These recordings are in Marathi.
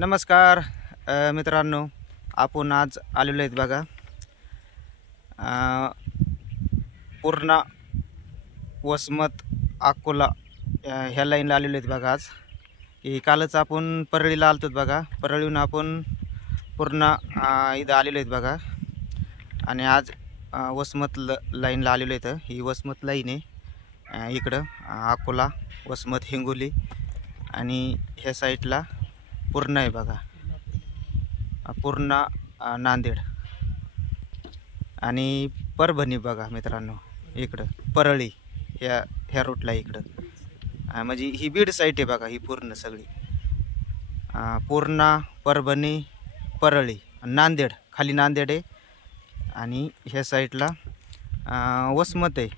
नमस्कार मित्रांनो, आपण आज आलेलो आहेत बघा पूर्णा वसमत अकोला ह्या लाईनला आलेलो आहेत बघा। आज की कालच आपण परळीला आलतो बघा, परळीहून आपण पूर्णा इथं आलेलो आहेत बघा आणि आज वसमत लाईनला आलेलो आहेत। ही वसमत लाईन आहे, इकडं अकोला वसमत हिंगोली आणि ह्या साईडला पूर्णा आहे बघा, पूर्णा नांदेड आणि परभणी बघा मित्रांनो। इकडं परळी ह्या रूटला इकडं म्हणजे ही बीड साईट आहे बघा। ही पूर्ण सगळी पूर्णा परभणी परळी नांदेड, खाली नांदेड आहे आणि ह्या साईडला वसमत आहे,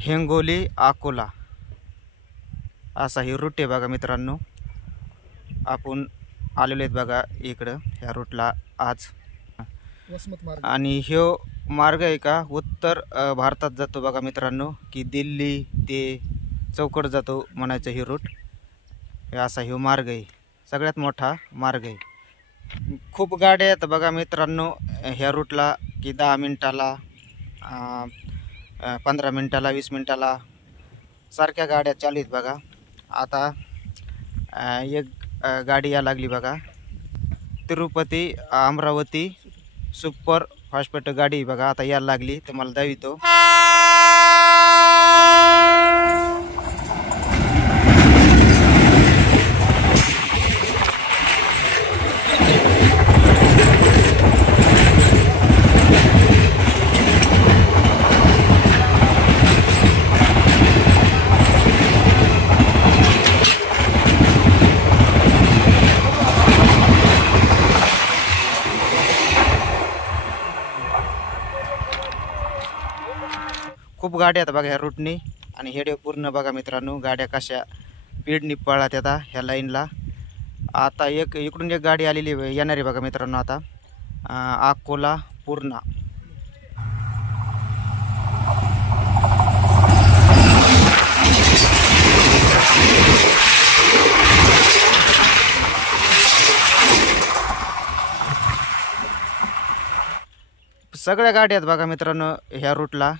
हिंगोली अकोला असा ही रूट आहे बघा मित्रांनो। आपण आलेलो आहेत बघा इकडं ह्या रूटला आज। आणि ह्यो मार्ग आहे का उत्तर भारतात जातो बघा मित्रांनो, की दिल्ली ते चौकड जातो म्हणायचं ही रूट। असा ह्यो मार्ग आहे, सगळ्यात मोठा मार्ग आहे। खूप गाड्या आहेत बघा मित्रांनो ह्या रूटला, की 10 मिनिटाला 15 मिनिटाला 20 मिनिटाला सारख्या गाड्या चालू आहेत बघा। आता एक गाडी या लागली बघा, तिरुपती अमरावती सुपर फास्ट गाडी बघा आता यायला लागली, तुम्हाला दाखवतो। खूप गाड्या आहेत बघा ह्या रूटनी आणि हेडे पूर्ण बघा मित्रांनो गाड्या कशा स्पीडनी पळत येतात ह्या लाईनला। आता एक इकडून एक गाडी आलेली येणार आहे बघा मित्रांनो आता अकोला पूर्णा। सगळ्या गाड्या आहेत बघा मित्रांनो ह्या रूटला,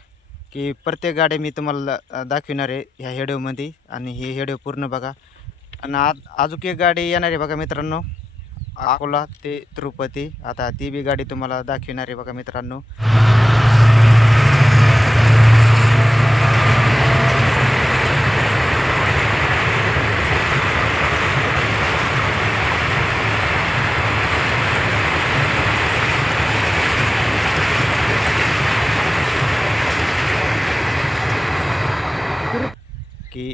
की प्रत्येक गाडी मी तुम्हाला दाखविणार आहे ह्या हेडिओमध्ये। आणि ही हेडिओ पूर्ण बघा आणि अजून एक गाडी येणार आहे बघा मित्रांनो अकोला ते तिरुपती, आता ती बी गाडी तुम्हाला दाखविणार आहे बघा मित्रांनो। की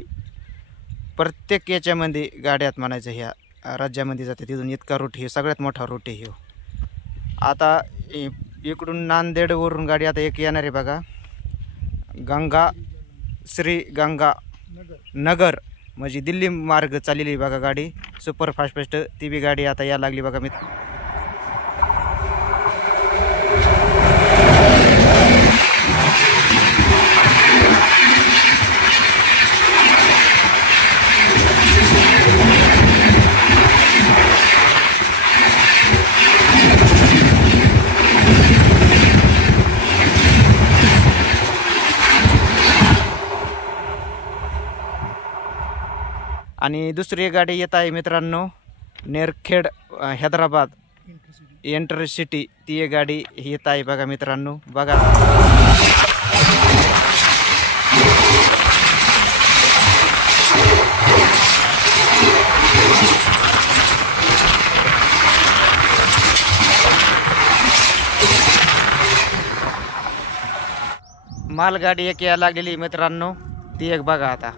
प्रत्येक याच्यामध्ये गाड्यात म्हणायचं ह्या राज्यामध्ये जाते, तिथून इतका रूट हे सगळ्यात मोठा रूट आहे ह्यो। आता इकडून नांदेडवरून गाडी आता एक येणार आहे बघा, गंगा श्री गंगा नगर म्हणजे दिल्ली मार्ग चाललेली बघा गाडी सुपर फास्ट ती बी गाडी आता यायला लागली बघा मित्र। आणि दुसरी गाडी येत आहे मित्रांनो नेरखेड हैदराबाद इंटरसिटी, ती एक गाडी येत आहे बघा मित्रांनो बघा। मालगाडी एक यायला लागलेली मित्रांनो, ती एक बघा आता।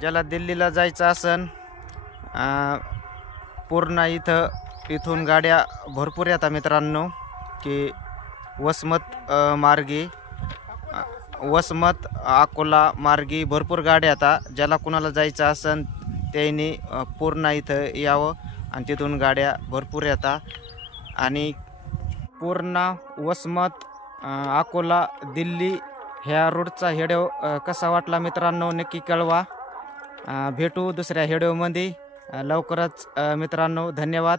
ज्याला दिल्लीला जायचं असन पूर्णा इथं इथून गाड्या भरपूर येतात मित्रांनो, की वसमत मार्गे वसमत अकोला मार्गे भरपूर गाड्या येतात. ज्याला कुणाला जायचं असेल त्यांनी पूर्ण इथं यावं आणि तिथून गाड्या भरपूर येतात. आणि पूर्ण वसमत अकोला दिल्ली ह्या रोडचा व्हिडिओ कसा वाटला मित्रांनो नक्की कळवा. भेटू दुसऱ्या व्हिडिओमध्ये लवकरच मित्रांनो. धन्यवाद.